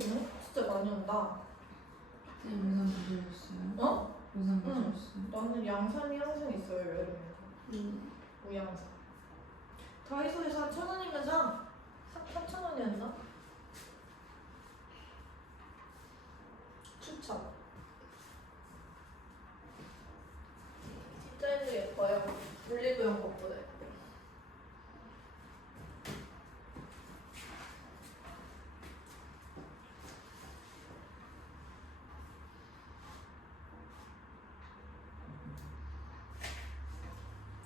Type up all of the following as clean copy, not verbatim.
오네? 진짜 많이 온다. 네, 무슨 문제였어요? 어? 무슨 문제였어요? 나는 양산이 항상 있어요, 여름에도. 우양산. 다이소에서 한 1,000원이면 사. 3,000원이었나? 추천. 디자인도 예뻐요. 올리브영 것보다 예뻐요.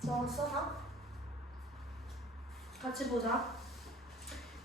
넣었어? 다? 같이 보자.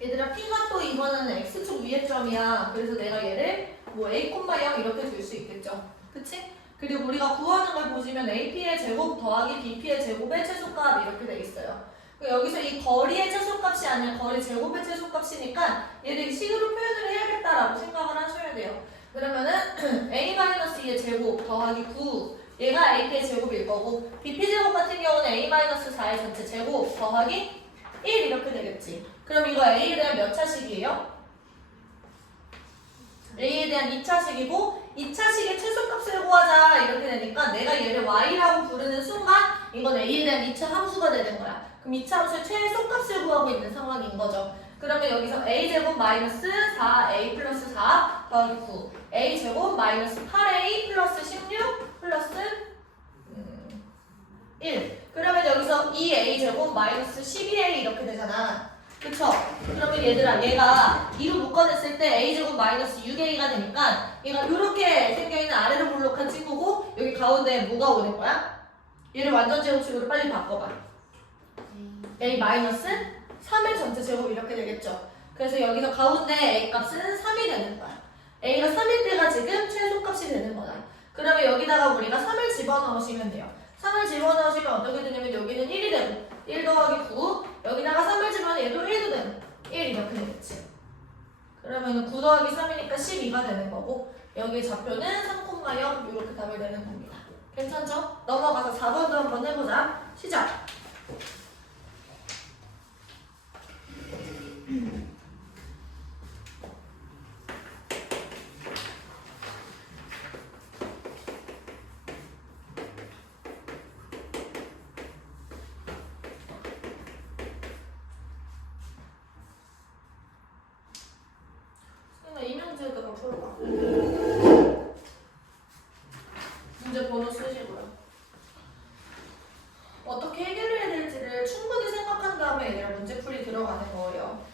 얘들아, P가 또 이번에는 X축 위의 점이야. 그래서 내가 얘를 뭐 A, 0 이렇게 줄 수 있겠죠. 그치? 그리고 우리가 구하는 걸 보시면 AP의 제곱 더하기 BP의 제곱의 최소값 이렇게 돼 있어요. 여기서 이 거리의 최소값이 아니라 거리 제곱의 최소값이니까 얘를 식으로 표현을 해야겠다라고 생각을 하셔야 돼요. 그러면은 A-2의 제곱 더하기 9 얘가 AP의 제곱일 거고 BP 제곱 같은 경우는 A-4의 전체 제곱 더하기 1 이렇게 되겠지. 그럼 이거 A에 대한 몇 차식이에요? A에 대한 2차식이고 2차식의 최소값을 구하자 이렇게 되니까 내가 얘를 Y라고 부르는 순간 이건 A에 대한 2차 함수가 되는 거야. 그럼 2차 함수의 최소값을 구하고 있는 상황인 거죠. 그러면 여기서 A제곱 마이너스 4A 플러스 4 더하기 9 A제곱 마이너스 8A 플러스 16 플러스 1 그러면 여기서 2A제곱 마이너스 12A 이렇게 되잖아. 그쵸? 그러면 얘들아 얘가 2로 묶어냈을 때 A제곱 마이너스 6A가 되니까 얘가 이렇게 생겨있는 아래로 볼록한 친구고 여기 가운데에 뭐가 오는 거야? 얘를 완전 제곱식으로 빨리 바꿔봐. A 마이너스 3의 전체 제곱 이렇게 되겠죠. 그래서 여기서 가운데 A 값은 3이 되는 거야. A가 3일 때가 지금 최소값이 되는 거다. 그러면 여기다가 우리가 3을 집어넣으시면 돼요. 3을 집어넣으시면 어떻게 되냐면 여기는 1이 되고 1 더하기 9 여기다가 3을 집어넣으면 얘도 1도 되는 1 이렇게 되겠지. 그러면 9 더하기 3이니까 12가 되는 거고 여기 좌표는 3,0 이렇게 답을 내는 겁니다. 괜찮죠? 넘어가서 4번도 한번 해보자. 시작! 이명지에다가 풀어봐. 문제 번호 쓰시고요. 어떻게 해결해야 될지를 충분히 생각한 다음에 얘들아 문제풀이 들어가는 거예요.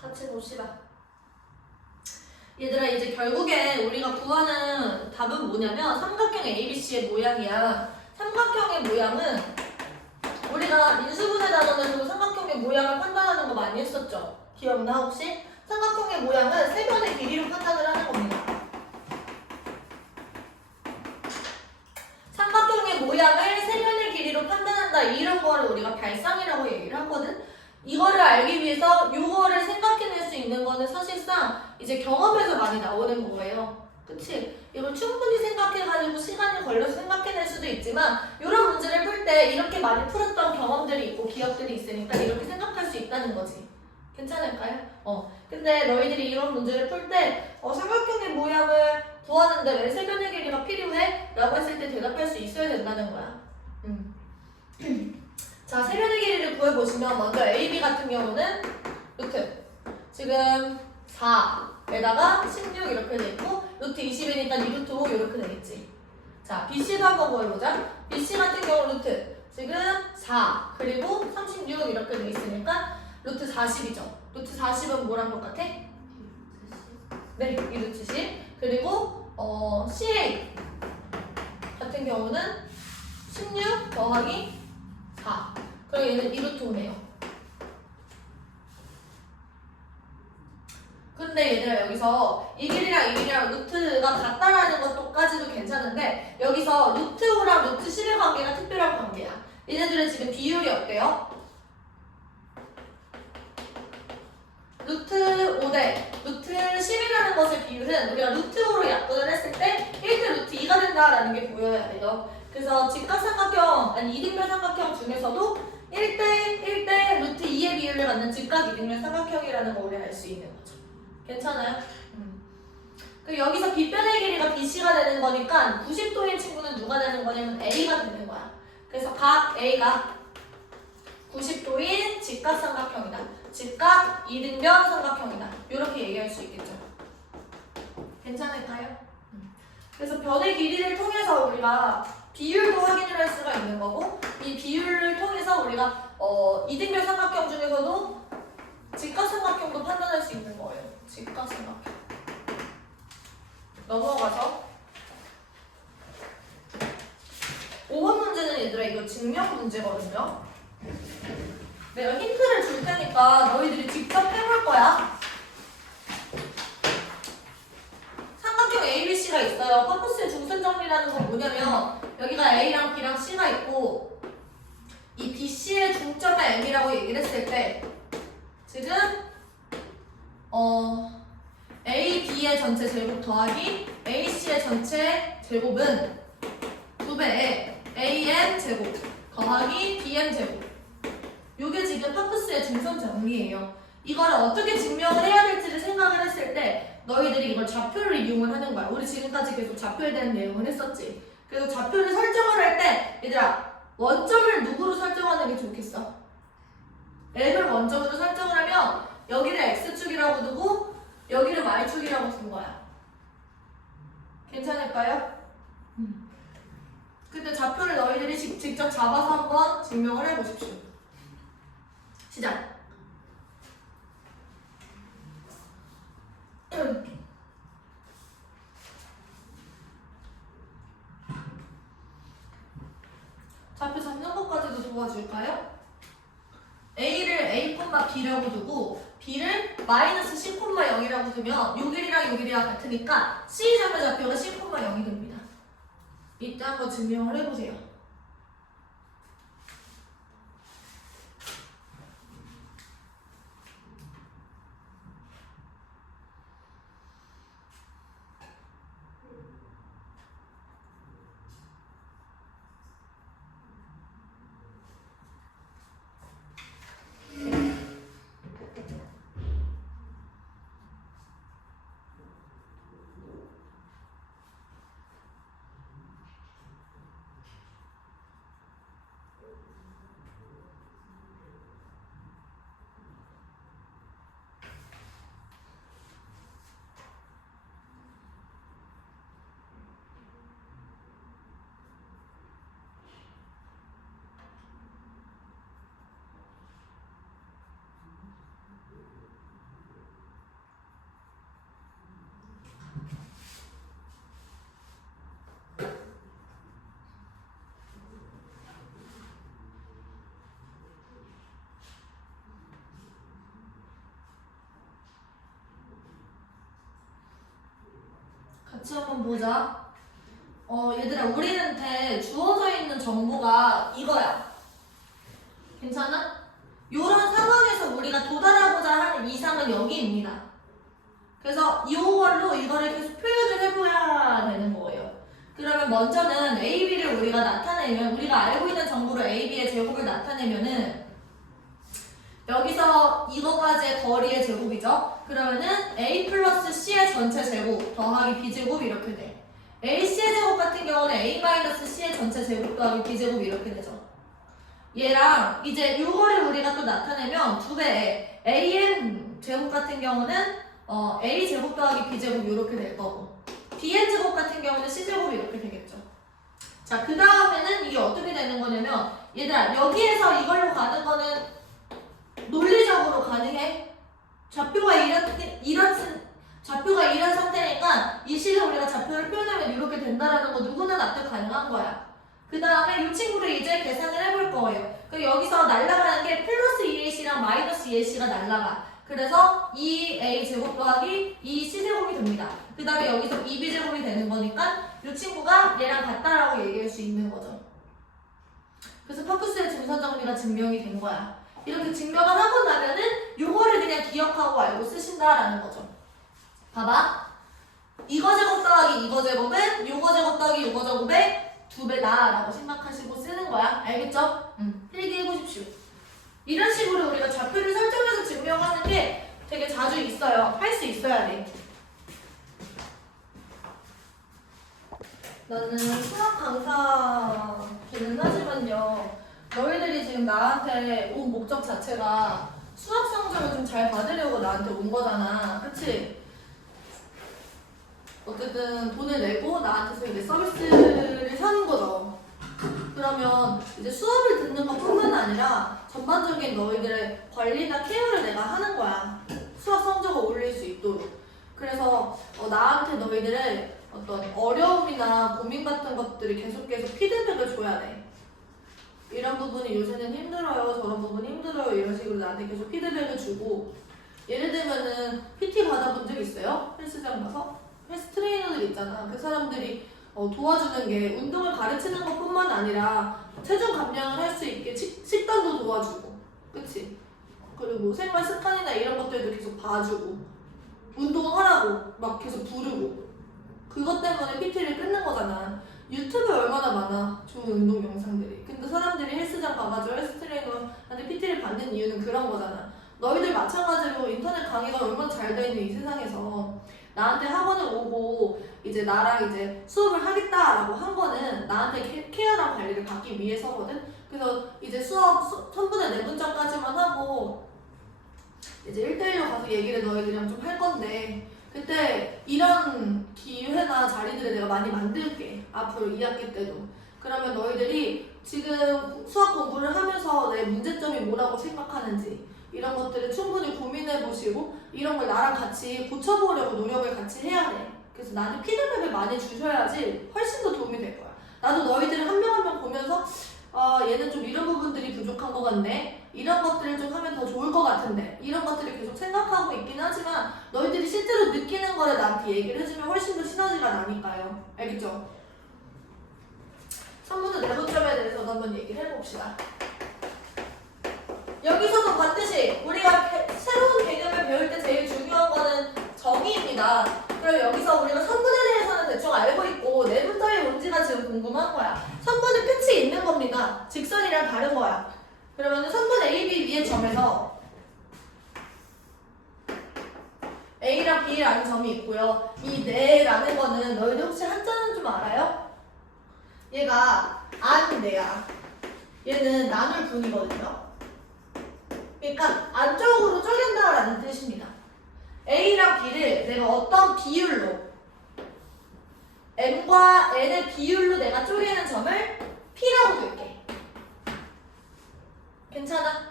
같이 봅시다. 얘들아 이제 결국에 우리가 구하는 답은 뭐냐면 삼각형 ABC의 모양이야. 삼각형의 모양은 우리가 인수분해 단원에서 삼각형의 모양을 판단하는 거 많이 했었죠? 기억나 혹시? 삼각형의 모양은 세 변의 길이로 판단을 하는 겁니다. 삼각형의 모양을 세 변의 길이로 판단한다 이런 거를 우리가 발상이라고 얘기를 하거든? 이거를 알기 위해서 요거를 생각해낼 수 있는 거는 사실상 이제 경험에서 많이 나오는 거예요. 그치? 이걸 충분히 생각해가지고 시간이 걸려서 생각해낼 수도 있지만 이런 문제를 풀 때 이렇게 많이 풀었던 경험들이 있고 기억들이 있으니까 이렇게 생각할 수 있다는 거지. 괜찮을까요? 근데 너희들이 이런 문제를 풀 때 삼각형의 모양을 구하는데 왜 세 변의 길이가 필요해? 라고 했을 때 대답할 수 있어야 된다는 거야. 자, 세 변의 길이를 구해보시면 먼저 AB 같은 경우는 루트 지금 4에다가 16 이렇게 돼 있고 루트 20이니까 2루트 5 이렇게 되겠지. 자, BC도 한번 구해보자. BC 같은 경우 루트 지금 4 그리고 36 이렇게 돼 있으니까 루트 40이죠. 루트 40은 뭐랑 똑같아? 네, 이 루트 10. 그리고 CA 같은 경우는 16 더하기 4. 그럼 얘는 2루트 5네요. 근데 얘들아 여기서 이 길이랑 이 길이랑 루트가 같다라는 것도까지도 괜찮은데 여기서 루트 5랑 루트 10의 관계가 특별한 관계야. 얘네들은 지금 비율이 어때요? 루트 5대 루트 10이라는 것의 비율은 우리가 루트 5로 약분을 했을 때 1대 루트 2가 된다라는 게 보여야 돼요. 그래서 직각삼각형, 아니 이등변 삼각형 중에서도 1대 루트 2의 비율을 갖는 직각 이등변 삼각형이라는 걸 우리가 알 수 있는 거죠. 괜찮아요? 그리고 여기서 빗변의 길이가 BC가 되는 거니까 90도인 친구는 누가 되는 거냐면 A가 되는 거야. 그래서 각 A가 90도인 직각삼각형이다. 직각 이등변 삼각형이다. 이렇게 얘기할 수 있겠죠. 괜찮을까요? 그래서 변의 길이를 통해서 우리가 비율도 확인을 할 수가 있는 거고 이 비율을 통해서 우리가 이등변 삼각형 중에서도 직각삼각형도 판단할 수 있는 거예요. 직각삼각형. 넘어가서 5번 문제는 얘들아 이거 증명 문제거든요. 내가 힌트를 줄 테니까 너희들이 직접 해볼 거야. 삼각형 ABC가 있어요. 컴퍼스의 중심 정리라는 건 뭐냐면 여기가 A랑 B랑 C가 있고 이 BC의 중점을 M이라고 얘기를 했을 때 지금 A, B의 전체 제곱 더하기 AC의 전체 제곱은 2배의 AM 제곱 더하기 BM 제곱. 요게 지금 컴퍼스의 중점 정리예요. 이걸 어떻게 증명을 해야 될지를 생각을 했을 때 너희들이 이걸 좌표를 이용을 하는 거야. 우리 지금까지 계속 좌표에 대한 내용을 했었지. 그래서 좌표를 설정을 할 때 얘들아 원점을 누구로 설정하는 게 좋겠어? M을 원점으로 설정을 하면 여기를 X축이라고 두고 여기를 Y축이라고 둔 거야. 괜찮을까요? 그때 좌표를 너희들이 직접 잡아서 한번 증명을 해보십시오. 시작! 좌표 잡는 것까지도 도와줄까요? A를 A, B라고 두고 B를 마이너스 C, 0이라고 두면 요 길이랑 요 길이가 같으니까 C 점의 좌표가 C, 0이 됩니다. 이때 한번 증명을 해보세요. 같이 한번 보자. 얘들아 우리한테 주어져 있는 정보가 이거야. 괜찮아? 이런 상황에서 우리가 도달하고자 하는 이상은 여기입니다. 그래서 이걸로 이거를 계속 표현을 해봐야 되는 거예요. 그러면 먼저는 A, B를 우리가 나타내면 우리가 알고 있는 정보로 A, B의 제곱을 나타내면은 여기서 이거까지의 거리의 제곱이죠. 그러면은 A 플러스 C의 전체 제곱 더하기 B 제곱 이렇게 돼. AC의 제곱 같은 경우는 A 마이너스 C의 전체 제곱 더하기 B 제곱 이렇게 되죠. 얘랑 이제 이거를 우리가 또 나타내면 두 배의 AN 제곱 같은 경우는 A 제곱 더하기 B 제곱 이렇게 될 거고 BN 제곱 같은 경우는 C 제곱이 이렇게 되겠죠. 자, 그 다음에는 이게 어떻게 되는 거냐면 얘들아 여기에서 이걸로 가는 거는 논리적으로 가능해. 좌표가 이런 상태니까 이 식을 우리가 좌표를 표현하면 이렇게 된다라는 거 누구나 납득 가능한 거야. 그 다음에 이 친구를 이제 계산을 해볼 거예요. 그럼 여기서 날아가는 게 플러스 2ac랑 마이너스 2ac가 날아가. 그래서 2a 제곱 더하기 2c 제곱이 됩니다. 그 다음에 여기서 2b 제곱이 되는 거니까 이 친구가 얘랑 같다라고 얘기할 수 있는 거죠. 그래서 파쿠스의 중선 정리가 증명이 된 거야. 이렇게 증명을 하고 나면은 요거를 그냥 기억하고 알고 쓰신다라는 거죠. 봐봐. 이거 제곱 더하기 이거 제곱은 요거 제곱 더하기 요거 제곱의 2배다 라고 생각하시고 쓰는 거야. 알겠죠? 필기해보십시오. 이런 식으로 우리가 좌표를 설정해서 증명하는 게 되게 자주 있어요. 할 수 있어야 돼. 나는 수학 강사기는 하지만요. 너희들이 지금 나한테 온 목적 자체가 수학 성적을 좀 잘 받으려고 나한테 온 거잖아. 그치? 어쨌든 돈을 내고 나한테서 이제 서비스를 사는 거죠. 그러면 이제 수업을 듣는 것 뿐만 아니라 전반적인 너희들의 관리나 케어를 내가 하는 거야. 수학 성적을 올릴 수 있도록. 그래서 나한테 너희들의 어떤 어려움이나 고민 같은 것들이 계속해서 피드백을 줘야 돼. 이런 부분이 요새는 힘들어요, 저런 부분이 힘들어요, 이런 식으로 나한테 계속 피드백을 주고. 예를 들면은 PT 받아본 적 있어요? 헬스장 가서? 헬스 트레이너들 있잖아. 그 사람들이 도와주는 게 운동을 가르치는 것 뿐만 아니라 체중 감량을 할 수 있게 식단도 도와주고, 그치? 그리고 생활 습관이나 이런 것들도 계속 봐주고, 운동하라고 막 계속 부르고, 그것 때문에 PT를 끊는 거잖아. 유튜브에 얼마나 많아, 좋은 운동 영상들이. 근데 사람들이 헬스장 가가지고 헬스 트레이너한테 PT를 받는 이유는 그런 거잖아. 너희들 마찬가지로 인터넷 강의가 얼마나 잘 돼 있는 이 세상에서 나한테 학원을 오고 이제 나랑 이제 수업을 하겠다라고 한 거는 나한테 케어랑 관리를 받기 위해서거든. 그래서 이제 수업 1000분의 4분짜까지만 하고 이제 1대1로 가서 얘기를 너희들이랑 좀 할 건데, 그때 이런 기회나 자리들을 내가 많이 만들게. 앞으로 2학기 때도. 그러면 너희들이 지금 수학 공부를 하면서 내 문제점이 뭐라고 생각하는지 이런 것들을 충분히 고민해 보시고 이런 걸 나랑 같이 고쳐보려고 노력을 같이 해야 돼. 그래서 나한테 피드백을 많이 주셔야지 훨씬 더 도움이 될 거야. 나도 너희들을 한 명 한 명 보면서 얘는 좀 이런 부분들이 부족한 것 같네, 이런 것들을 좀 하면 더 좋을 것 같은데, 이런 것들을 계속 생각하고 있긴 하지만 너희들이 실제로 느끼는 거를 나한테 얘기를 해주면 훨씬 더 시너지가 나니까요. 알겠죠? 3분의 4분점에 대해서도 한번 얘기를 해봅시다. 여기서도 반드시 우리가 새로운 개념을 배울 때 제일 중요한 거는 정의입니다. 그럼 여기서 우리가 선분에 대해서는 대충 알고 있고 내분점이 뭔지가 지금 궁금한 거야. 선분은 끝이 있는 겁니다. 직선이랑 다른 거야. 그러면 선분 AB 위의 점에서 A랑 B라는 점이 있고요. 이 네라는 거는 너희들 혹시 한자는 좀 알아요? 얘가 안네야. 얘는 나눌 분이거든요. 그러니까 안쪽으로 쪼갠다라는 뜻입니다. A랑 B를 내가 어떤 비율로, M과 N의 비율로 내가 쪼개는 점을 P라고 둘게. 괜찮아?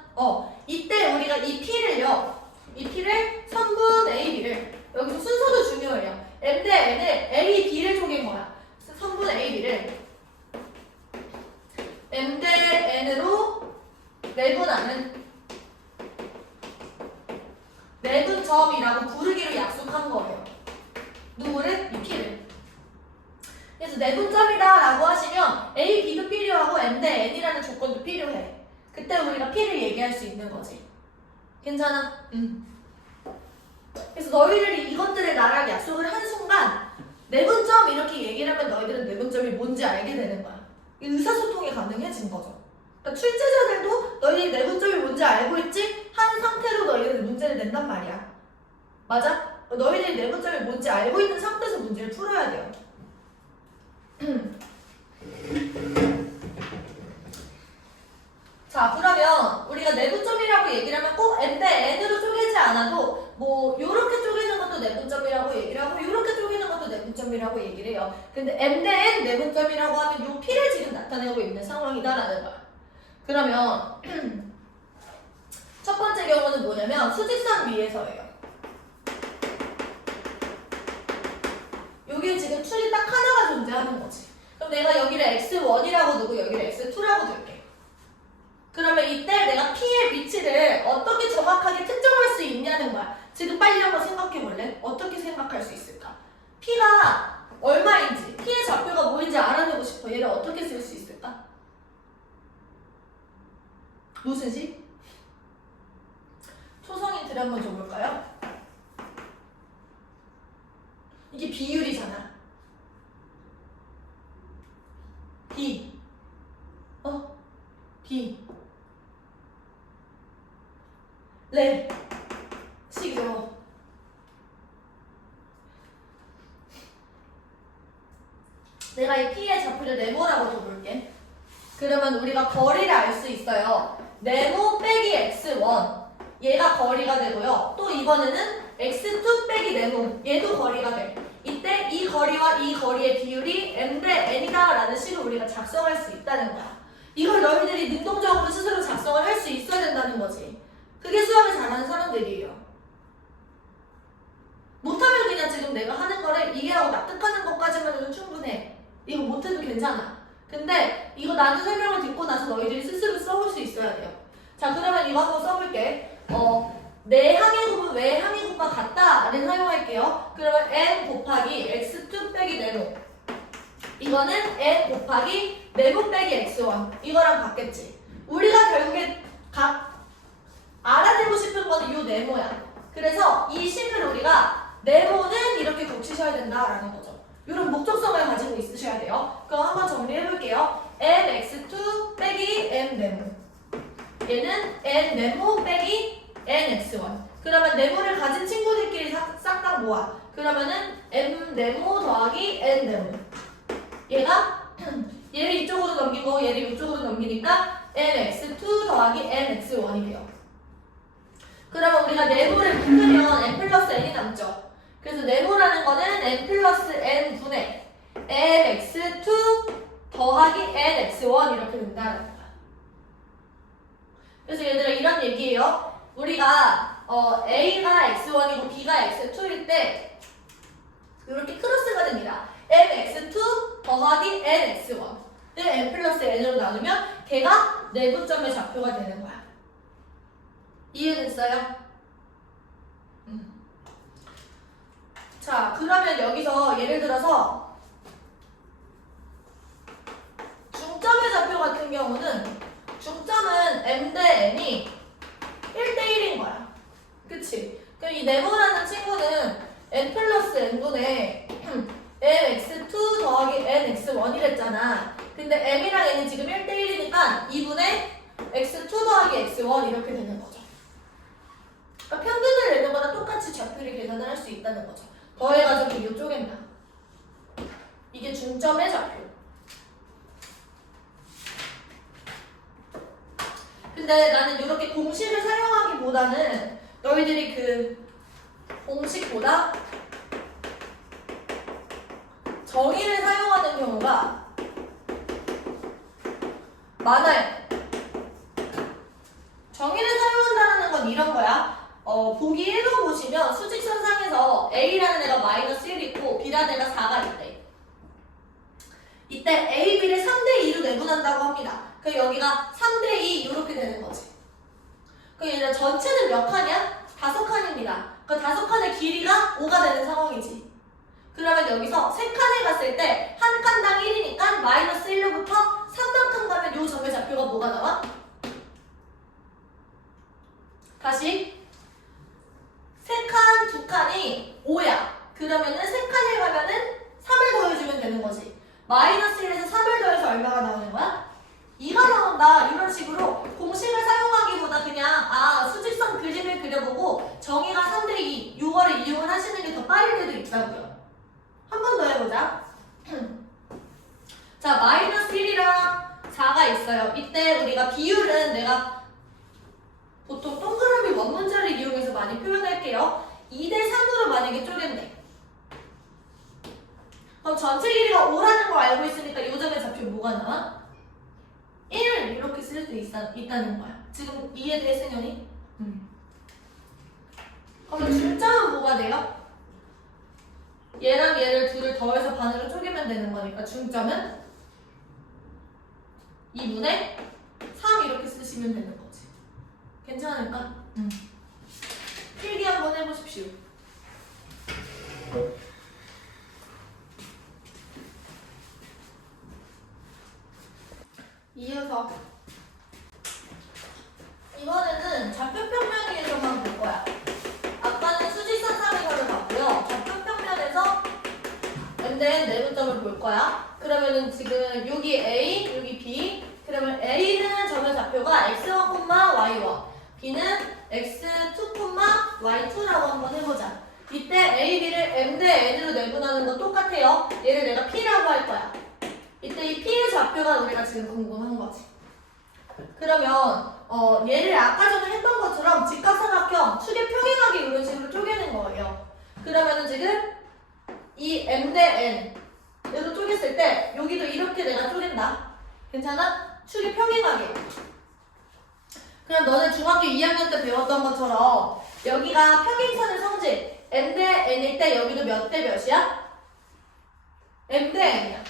이때 우리가 이 P를 선분 A, B를, 여기서 순서도 중요해요. M 대 N을 A, B를 쪼갠 거야. 선분 A, B를 M 대 N으로 내분하는 내분점이라고 부르기로 약속한 거예요. 누구를? 이 P를. 그래서 내분점이다 라고 하시면 A, B도 필요하고 M 대 N이라는 조건도 필요해. 그때 우리가 P를 얘기할 수 있는 거지. 괜찮아? 그래서 너희들이 이것들을 나랑 약속을 한 순간 내분점 이렇게 얘기를 하면 너희들은 내분점이 뭔지 알게 되는 거야. 의사소통이 가능해진 거죠. 그러니까 출제자들도 너희들이 내분점이 뭔지 알고 있지? 한 상태로 너희들은 문제를 낸단 말이야. 맞아? 너희들이 내분점이 뭔지 알고 있는 상태에서 문제를 풀어야 돼요. 자, 그러면 우리가 내분점이라고 얘기를 하면 꼭 M 대 N으로 쪼개지 않아도 뭐 요렇게 쪼개는 것도 내분점이라고 얘기를 하고 요렇게 쪼개는 것도 내분점이라고 P라고 얘기를 해요. 근데 M 대 N 내분점이라고 하면 요 P를 지금 나타내고 있는 상황이다라는 거야. 그러면 첫 번째 경우는 뭐냐면 수직선 위에서예요. 여기 지금 줄이 딱 하나가 존재하는 거지. 그럼 내가 여기를 x1이라고 두고 여기를 x2라고 둘게. 그러면 이때 내가 P의 위치를 어떻게 정확하게 특정할 수 있냐는 거야. 지금 빨리 한번 생각해 볼래? 어떻게 생각할 수 있을까? P가 얼마인지, P의 좌표가 뭐인지 알아내고 싶어. 얘를 어떻게 쓸 수 있을까? 무슨 식? 초성 힌트를 한번 줘볼까요? 이게 비율이잖아. B. B. 레. 식이죠. 내가 이 P의 좌표를 네모라고 줘볼게. 그러면 우리가 거리를 알 수 있어요. 네모 빼기 x1 얘가 거리가 되고요. 또 이번에는 x2 빼기 네모 얘도 거리가 돼. 이때 이 거리와 이 거리의 비율이 m 대 n이다 라는 식으로 우리가 작성할 수 있다는 거야. 이걸 너희들이 능동적으로 스스로 작성을 할 수 있어야 된다는 거지. 그게 수학을 잘하는 사람들이에요. 못하면 그냥 지금 내가 하는 거를 이해하고 납득하는 것까지만으로도 충분해. 이거 못해도 괜찮아. 근데 이거 나는 설명을 듣고 나서 너희들이 스스로 써볼 수 있어야 돼요. 자, 그러면 이거 한번 써볼게. 내 항해곱은 왜 항해곱과 같다를 사용할게요. 그러면 n 곱하기 x2 빼기 네모 이거는 n 곱하기 네모 빼기 x1 이거랑 같겠지. 우리가 결국에 알아내고 싶은 거는 이 네모야. 그래서 이 식을 우리가 네모는 이렇게 고치셔야 된다라는 거죠. 이런 목적성을 가지고 있으셔야 돼요. 그럼 한번 정리해볼게요. nx2 빼기 n 네모 얘는 n 네모 빼기 n x1 그러면 네모를 가진 친구들끼리 싹 다 모아. 그러면은 m 네모 더하기 n 네모 얘가 얘를 이쪽으로 넘기고 얘를 이쪽으로 넘기니까 nx2 더하기 nx1이 돼요. 그러면 우리가 네모를 묶으면 n 플러스 n이 남죠. 그래서 네모라는 거는 n 플러스 n 분의 nx2 더하기 nx1 이렇게 된다는 거야. 그래서 얘들아 이런 얘기예요. 우리가 A가 x1이고 B가 x2일 때 이렇게 크로스가 됩니다. nx2 더하기 nx1을 n 플러스 n으로 나누면 걔가 내분점의 좌표가 되는 거야. 이해됐어요? 자, 그러면 여기서 예를 들어서 중점의 좌표 같은 경우는 중점은 m 대 n이 1대1인 거야. 그치? 그럼 이 네모라는 친구는 n 플러스 n분의 nx2 더하기 nx1이랬잖아. 근데 m이랑 n이 지금 1대1이니까 2분의 x2 더하기 x1 이렇게 되는 거죠. 그러니까 평균을 내는 거랑 똑같이 좌표를 계산을 할 수 있다는 거죠. 더해가지고 이쪽엔 나. 이게 중점의 좌표. 근데 나는 이렇게 공식을 사용하기보다는 너희들이 그 공식보다 정의를 사용하는 경우가 많아요. 정의를 사용한다는 건 이런 거야. 보기 1번 보시면 수직선상에서 A라는 애가 마이너스 1 있고 B라는 애가 4가 있대. 이때 A, B를 3대2로 내분한다고 합니다. 그럼 여기가 3대2 이렇게 되는 거지. 그럼 얘는 전체는 몇 칸이야? 5칸입니다. 그 5칸의 길이가 5가 되는 상황이지. 그러면 여기서 3칸에 갔을 때 한 칸당 1이니까 마이너스 1로부터 3만큼 가면 요 점의 좌표가 뭐가 나와? 다시 3칸, 2칸이 5야. 그러면은 3칸에 가면은 3을 더해주면 되는 거지. 마이너스 1에서 3을 더해서 얼마가 나오는 거야? 2가 나온다. 이런 식으로 공식을 사용하기보다 그냥 수직선 그림을 그려보고 정의가 3대2 이거를 이용을 하시는 게 더 빠를 때도 있다고요. 한 번 더 해보자. 자, 마이너스 1이랑 4가 있어요. 이때 우리가 비율은 내가 보통 동그라미 원문자를 이용해서 많이 표현할게요. 2대 3으로 만약에 쪼갠대. 그럼 전체 길이가 5라는 걸 알고 있으니까 이 점의 좌표 뭐가 나와? 1을 이렇게 쓸 수 있다는 거야. 지금 이해돼, 승현이? 그러면 중점은 뭐가 돼요? 얘랑 얘를 둘을 더해서 반으로 쪼개면 되는 거니까 중점은 2분의 3 이렇게 쓰시면 되는 거지. 괜찮을까? 필기 한번 해보십시오. 이어서 이번에는 좌표평면에서만 볼 거야. 아까는 수직선상에서를 봤고요. 좌표평면에서 MN 내분점을 볼 거야. 그러면은 지금 여기 A, 여기 B. 그러면 A는 점의 좌표가 x1, y1, B는 x2, y2라고 한번 해보자. 이때 A, B를 M 대 N으로 내분하는 건 똑같아요. 얘를 내가 P라고 할 거야. 이때 이 P의 좌표가 우리가 지금 궁금한 거지. 그러면 얘를 아까 전에 했던 것처럼 직각삼각형 축의 평행하게 이런 식으로 쪼개는 거예요. 그러면은 지금 이 M 대 N으로 쪼갰을 때 여기도 이렇게 내가 쪼갠다. 괜찮아? 축이 평행하게. 그럼 너는 중학교 2학년 때 배웠던 것처럼 여기가 평행선의 성질 M 대 N일 때 여기도 몇 대 몇이야? M 대 N이야.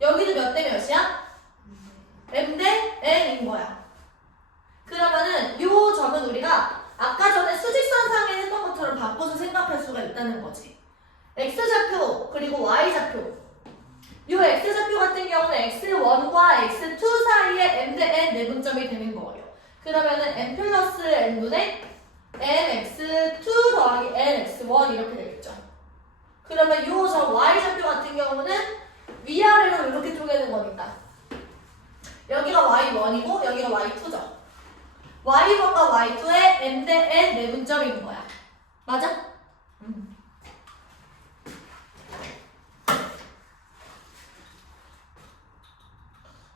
여기도 몇 대 몇이야? M 대 N인 거야. 그러면은 요 점은 우리가 아까 전에 수직선상에 했던 것처럼 바꿔서 생각할 수가 있다는 거지. X좌표 그리고 Y좌표. 요 X좌표 같은 경우는 X1과 X2 사이에 M 대 N 내분점이 되는 거예요. 그러면은 M 플러스 N분의 NX2 더하기 NX1 이렇게 되겠죠. 그러면 요 점 Y좌표 같은 경우는 위아래로 이렇게 쪼개는 거니까 여기가 Y1이고 여기가 Y2죠. Y1과 Y2의 M 대 N 내분점인 거야. 맞아?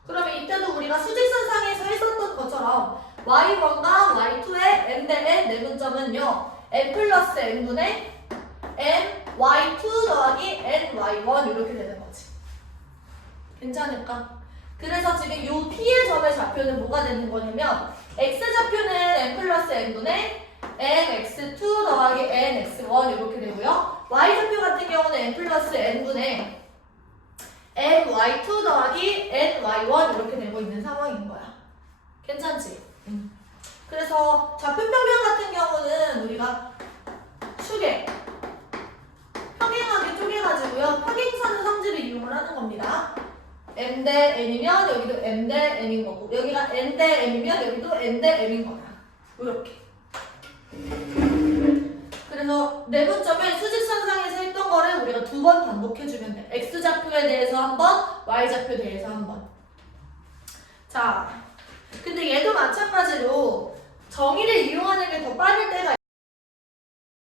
그러면 이때도 우리가 수직선상에서 했었던 것처럼 Y1과 Y2의 M 대 N 내분점은요 M 플러스 N분의 M Y2 더하기 N Y1 이렇게 되는 거지. 괜찮을까? 그래서 지금 이 P의 점의 좌표는 뭐가 되는 거냐면 X좌표는 M 플러스 N분의 MX2 더하기 NX1 이렇게 되고요. Y좌표 같은 경우는 M 플러스 N분의 MY2 더하기 NY1 이렇게 되고 있는 상황인 거야. 괜찮지? 그래서 좌표평면 같은 경우는 우리가 축에 평행하게 쪼개가지고요. 평행선의 성질을 이용을 하는 겁니다. M 대 N이면 여기도 M 대 N인 거고 여기가 N 대 M이면 여기도 N 대 M인 거야. 이렇게. 그래서 내분점을 수직선상에서 했던 거를 우리가 2번 반복해주면 돼. X좌표에 대해서 한 번, Y좌표에 대해서 한 번. 자, 근데 얘도 마찬가지로 정의를 이용하는 게 더 빠를 때가